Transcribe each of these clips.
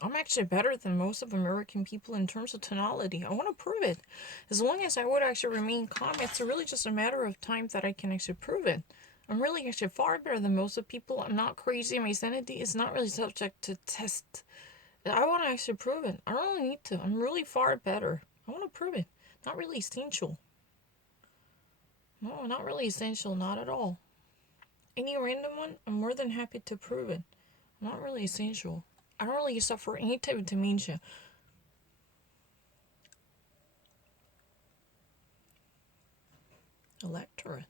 I'm actually better than most of American people in terms of tonality. I want to prove it. As long as I would actually remain calm, it's really just a matter of time that I can actually prove it. I'm really actually far better than most of people. I'm not crazy. My sanity is not really subject to test. I want to actually prove it. I don't need to. I'm really far better. I want to prove it. Not really essential. No, not really essential. Not at all. Any random one, I'm more than happy to prove it. Not really essential. I don't really suffer any type of dementia. Electorate.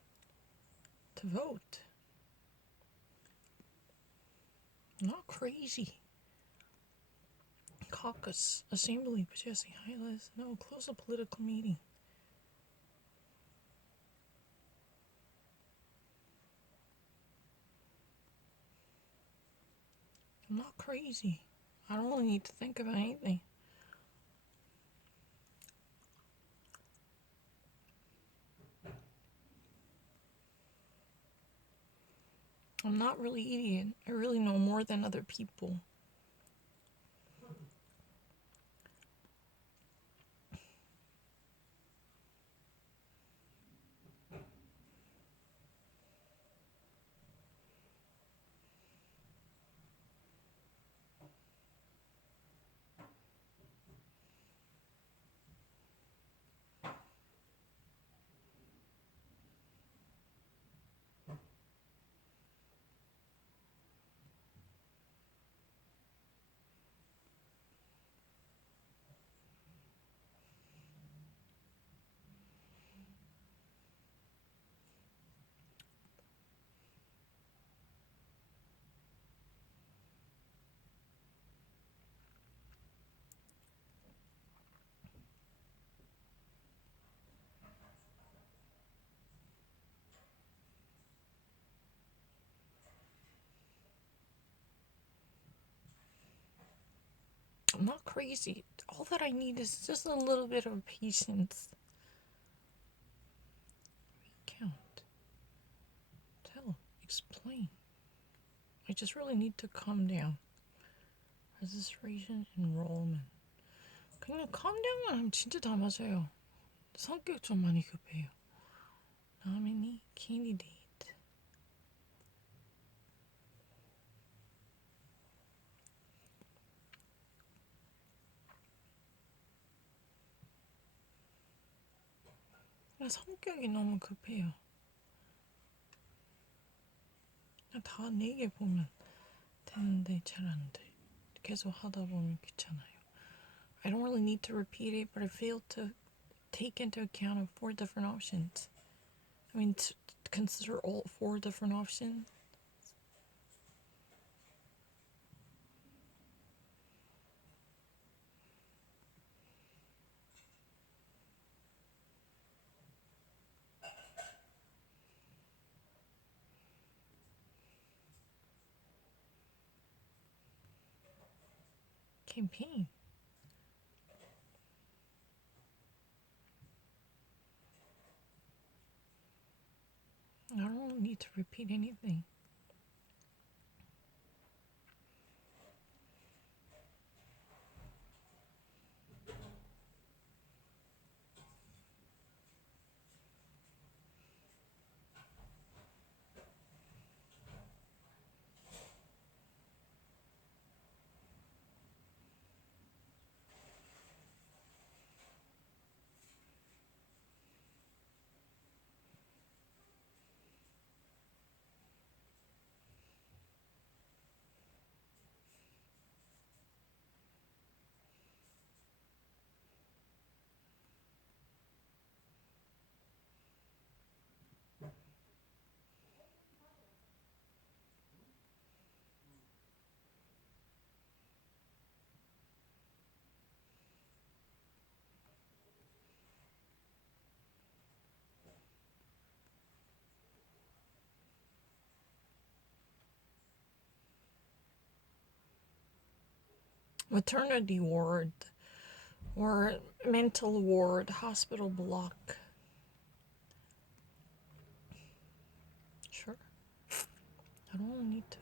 To vote. Not crazy. Caucus. Assembly. Jesse Highlights. No, close a political meeting. I'm not crazy. I don't really need to think about anything. I'm not really idiot. I really know more than other people. I'm not crazy. All that I need is just a little bit of patience. Recount. Tell. Explain. I just really need to calm down. Registration, enrollment. 그냥 calm down 하면 진짜 다 맞아요. 성격 좀 많이 급해요. nominee, candidate. 성격이 너무 급해요. 다 내게 보면 되는데 잘 안 돼. 계속 하다 보면 귀찮아요. I don't really need to repeat it, but I failed to take into account of 4 different options. I mean, to consider all 4 different options. Campaign. I don't really need to repeat anything. Maternity ward or mental ward, hospital block. Sure. I don't need to.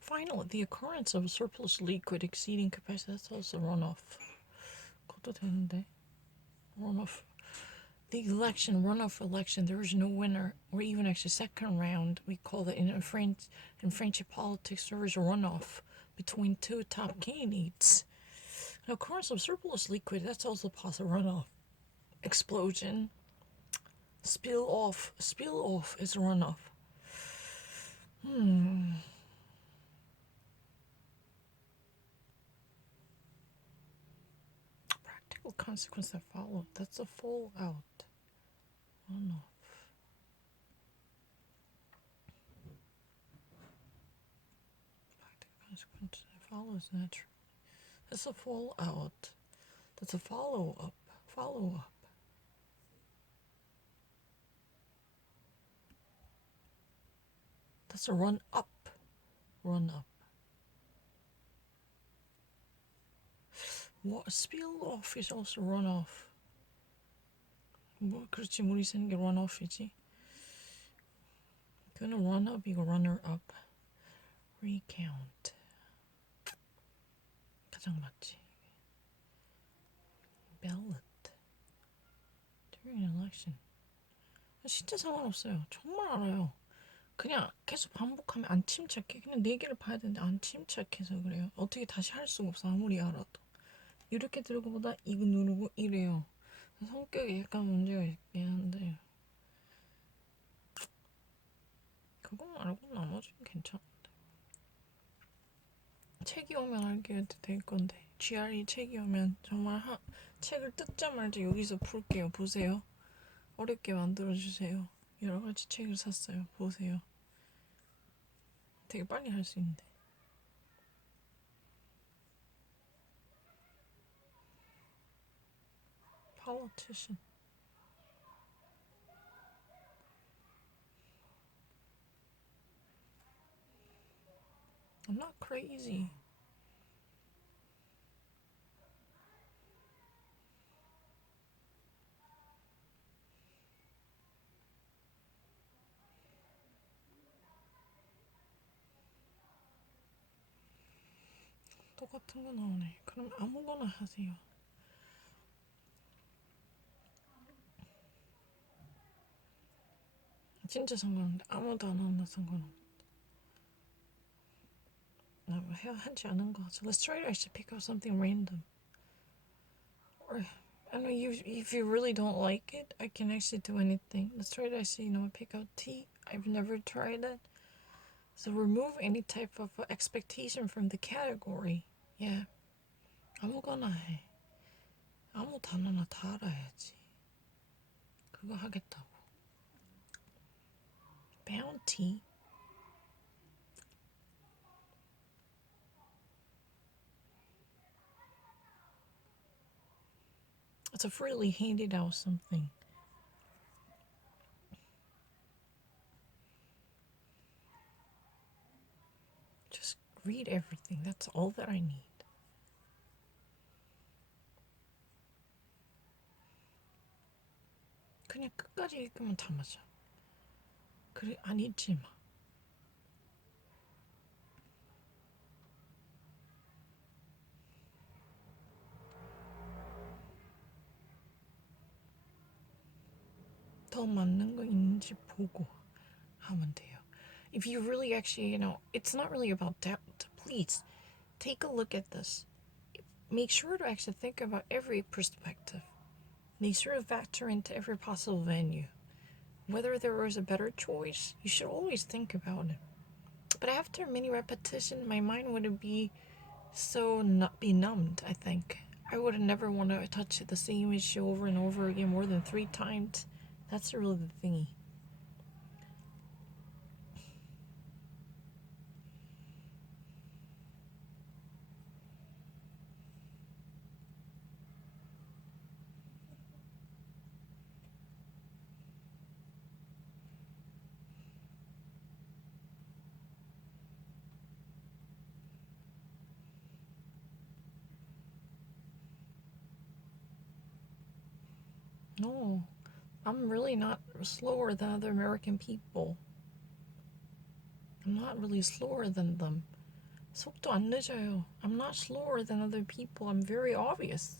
Finally, the occurrence of surplus liquid exceeding capacity. That's also runoff. 그것도 되는데. Runoff. The election, runoff election, there is no winner, or even actually second round. We call that in French politics, there is a runoff between two top candidates. An occurrence of surplus liquid, that's also possible runoff. Explosion. Spill off is a runoff. Practical consequence that follow. That's a fallout. Runoff. Practical consequence that follows naturally. That's a fallout. That's a follow up. Follow up. That's a run up. Run up. What spill off is also run off. 뭐 그렇지 물이 새는 게 run off이지. 그는 run up이고 runner up. Recount. 가장 맞지. Ballot. During an election. 진짜 상관없어요. 정말 알아요. 그냥 계속 반복하면 안 침착해. 그냥 네 개를 봐야 되는데 안 침착해서 그래요. 어떻게 다시 할 수가 없어. 아무리 알아도. 이렇게 들고보다 이거 누르고 이래요. 성격이 약간 문제가 있긴 한데 그거 말고 나머지는 괜찮은데. 책이 오면 알게 해도 될 건데 GRE 책이 오면 정말 책을 뜯자마자 여기서 풀게요. 보세요. 어렵게 만들어주세요. 여러 가지 책을 샀어요. 보세요. 되게 빨리 할 수 있는데. Politician. I'm not crazy. 똑같은 거 나오네. 그럼 아무거나 하세요. 진짜 상관없는데 아무도 안 하나 상관없는데. 나 하지 않은 거. So let's try to actually pick up something random. Or I know if you really don't like it, I can actually do anything. Let's try to actually pick out tea. I've never tried it. So remove any type of expectation from the category. Yeah. 아무거나 해. 아무 단어나 다 알아야지. 그거 하겠다고. Bounty. It's a freely handed out something. Just read everything. That's all that I need. 그냥 끝까지 읽으면 다 맞아. 그래 안 읽지 마. 더 맞는 거 있는지 보고 하면 돼요. If you really actually, it's not really about doubt. Please take a look at this. Make sure to actually think about every perspective. Make sure to factor into every possible venue. Whether there was a better choice, you should always think about it. But after many repetition, my mind would be so not benumbed, I think. I would never want to touch the same issue over and over again more than 3 times. That's really the thingy. No, I'm really not slower than other American people. I'm not really slower than them. 속도 안 늦어요. I'm not slower than other people. I'm very obvious.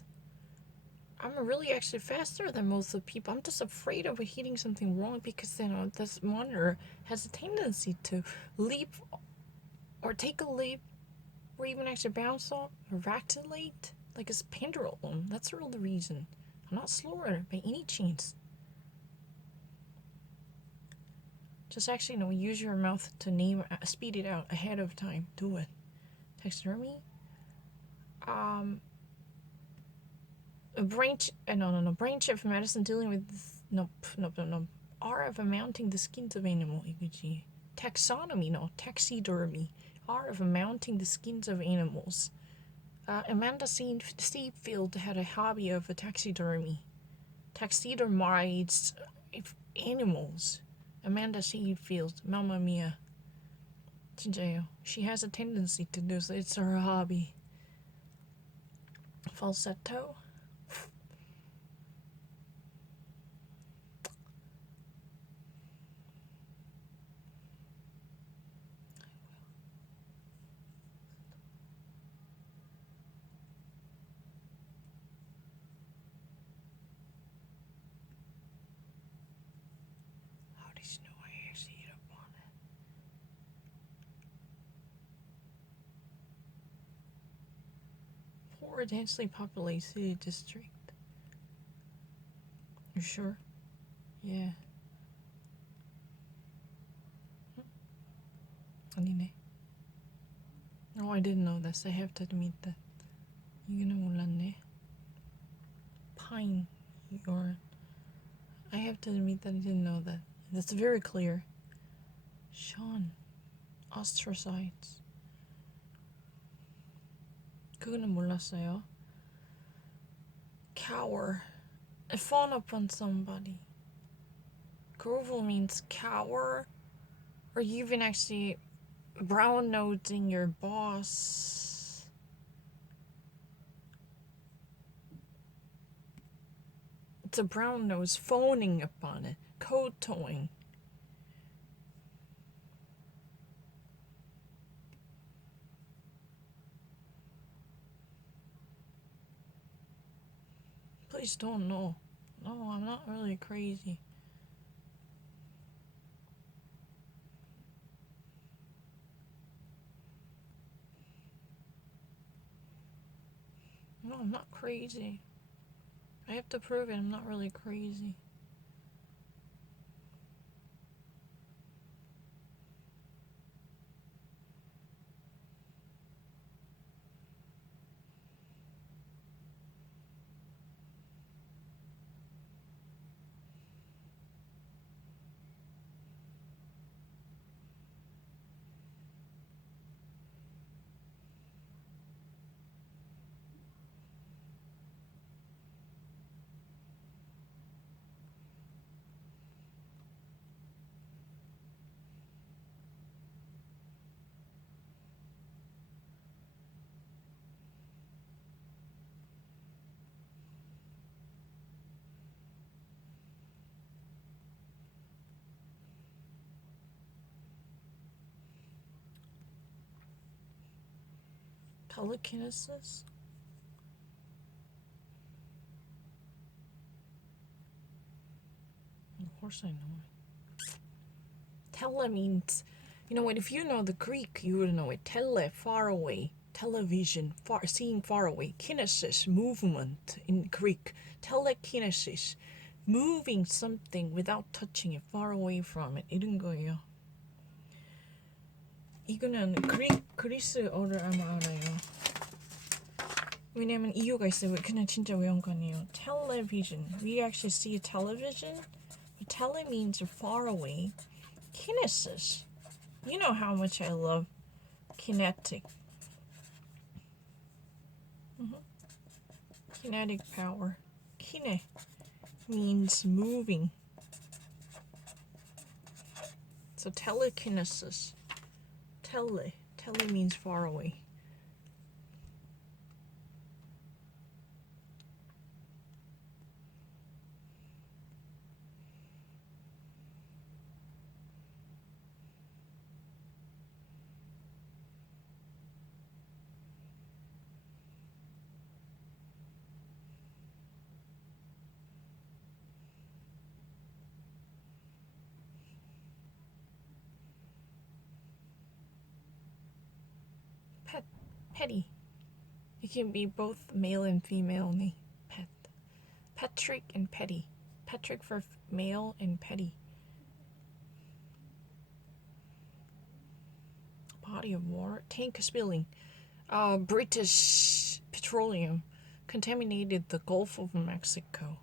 I'm really actually faster than most of the people. I'm just afraid of hitting something wrong because this monitor has a tendency to leap or take a leap or even actually bounce off or vacillate like it's pendulum. That's really the reason. I'm not slower by any chance. Just actually, use your mouth to speed it out ahead of time. Do it. Taxidermy. A branch. No. Branch of medicine dealing with no. Art of mounting the skins of animal. 이거지. Taxonomy. No. Taxidermy. Art of mounting the skins of animals. Amanda Seyfield had a hobby of a taxidermy. Taxidermized animals. Amanda Seyfield. Mamma mia. 진짜요. She has a tendency to do so. It's her hobby. Falsetto. How did you know I actually hit up on it? Poor densely populated district. You sure? Yeah. 아니네. No, I didn't know this. I have to admit that. 이거는 몰랐네. Pine. Or I have to admit that I didn't know that. That's very clear. Sean. Ostracized. 그거는 몰랐어요. Cower. Fawn upon somebody. Grovel means cower. Or even actually brown nosing your boss. It's a brown nose phoning upon it. Kowtowing. Please don't know. No, I'm not really crazy. No, I'm not crazy. I have to prove it. I'm not really crazy. Telekinesis? Of course I know it. Tele means, you know what, if you know the Greek, you would know it. Tele, far away. Television, seeing far away. Kinesis, movement in Greek. Telekinesis, moving something without touching it, far away from it. 이런 거예요. 이거는 그리스어를 아마 알아요. 왜냐면 이유가 있어요. 그냥 진짜 외운 거 아니에요. Television. We actually see a television. Tele means far away. Kinesis. You know how much I love kinetic. Kinetic power. Kine means moving. So telekinesis. Tele means far away. Petty. It can be both male and female name. Pet. Patrick and Petty. Patrick for male and Petty. Body of water. Tank spilling. British petroleum contaminated the Gulf of Mexico.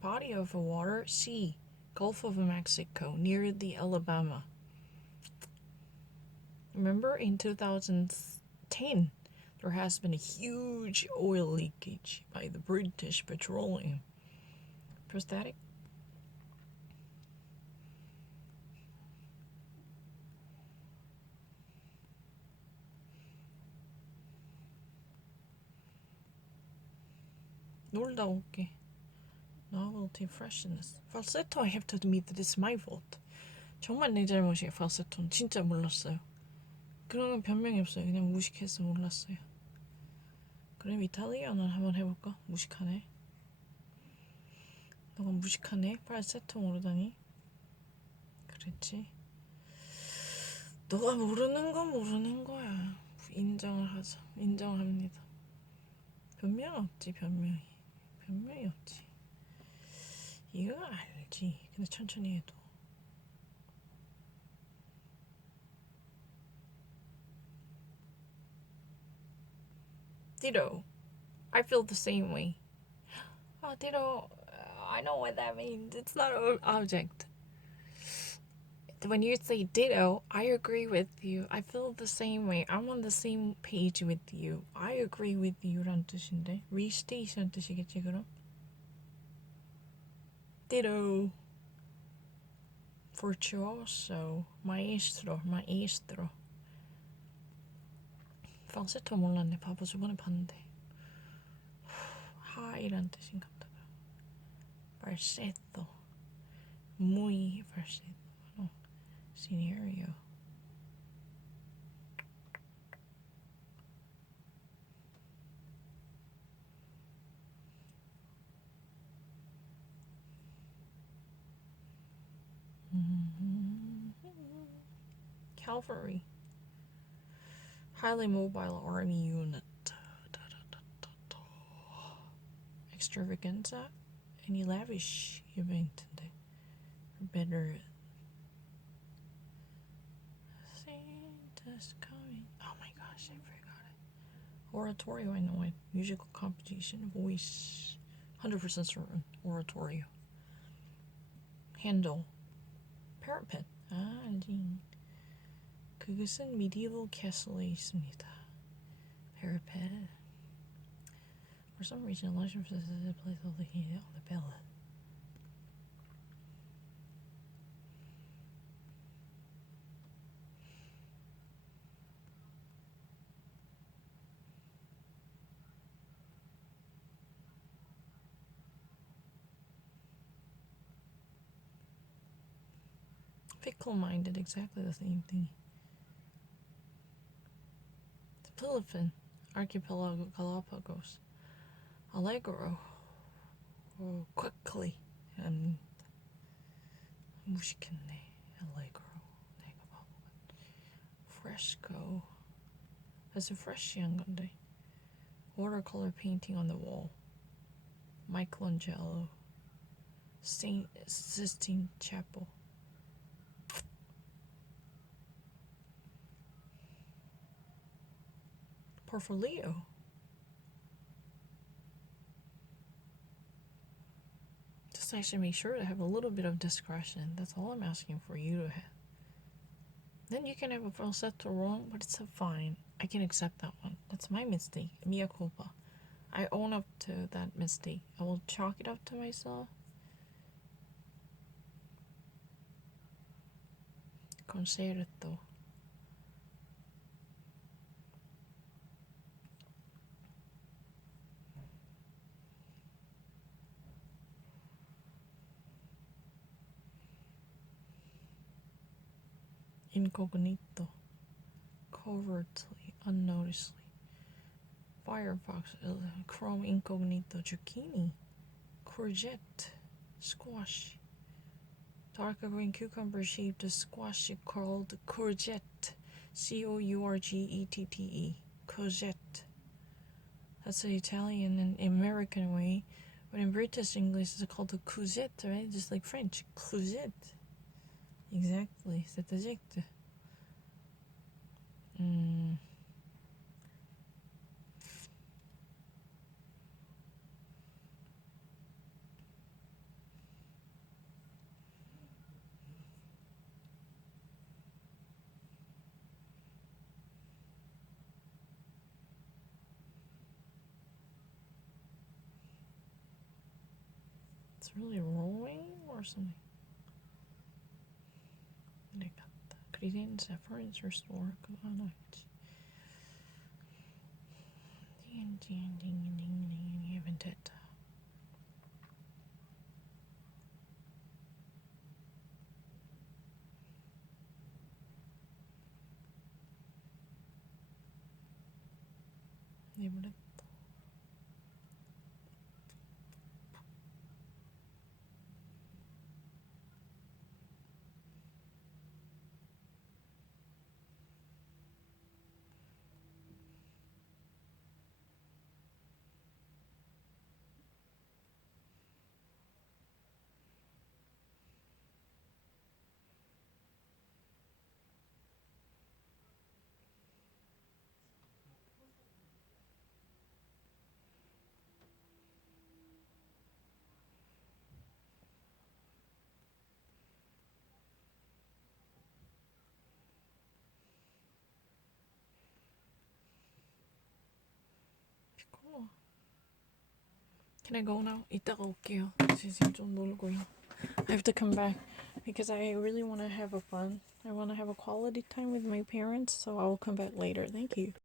Body of water. Sea. Gulf of Mexico near the Alabama. Remember in 2010 there has been a huge oil leakage by the British Petroleum. Prosthetic. 놀다 올게. Novelty, freshness. Falsetto, I have to admit that it's my fault. 정말 내 잘못이에요. falsetto는 진짜 몰랐어요. 그런 건 변명이 없어요. 그냥 무식해서 몰랐어요. 그럼 이탈리아는 한번 해볼까? 무식하네. 너가 무식하네. falsetto 모르다니. 그랬지. 너가 모르는 건 모르는 거야. 인정을 하자. 인정합니다. 변명 없지, 변명이. 변명이 없지. 이거 알지. 근데 천천히 해도. Ditto. I feel the same way. Oh, ditto. I know what that means. It's not an object. When you say ditto, I agree with you. I feel the same way. I'm on the same page with you. I agree with you란 뜻인데. Restation 뜻이겠지 그럼? Ditto. Virtuoso. Maestro. Maestro. falsetto 몰랐네. 바보 저번에 봤는데. High란 뜻인가 보다. Falsetto. Muy falsetto. Scenario. Cavalry. Highly mobile army unit. Extravaganza. Any lavish event. Better. Santa's coming. Oh my gosh, I forgot it. Oratorio, I know it. Musical competition. Voice. 100% certain. Oratorio. Handle. Parapet. 알지. 그것은 medieval castle에 있습니다. Parapet. For some reason, legend for the place of the ballad. Fickle-minded, exactly the same thing. The Philippine Archipelago, Galapagos. Allegro. Oh, quickly. 무식했네. Allegro. 내가 바보가. Fresco. That's a freshi한 건데. Watercolor painting on the wall. Michelangelo. Saint Sistine Chapel. Portfolio. Just actually make sure to have a little bit of discretion. That's all I'm asking for you to have. Then you can have a falsetto wrong, but it's fine. I can accept that one. That's my mistake. Mea culpa. I own up to that mistake. I will chalk it up to myself. Concerto. Incognito. Covertly, unnoticeably. Firefox, Chrome Incognito, zucchini, courgette, squash. Dark green cucumber shaped squash called courgette, Courgette. courgette. That's the Italian and American way. But in British English, it's called a courgette, right? Just like French. Courgette. Exactly. C'est exact. It's really rolling or something. Legatta. Credenza furniture store. Vendetta. Libretto. Cool. Can I go now? 이따가 올게요. 지금 좀 놀고요. I have to come back because I really want to have a fun. I want to have a quality time with my parents, so I will come back later. Thank you.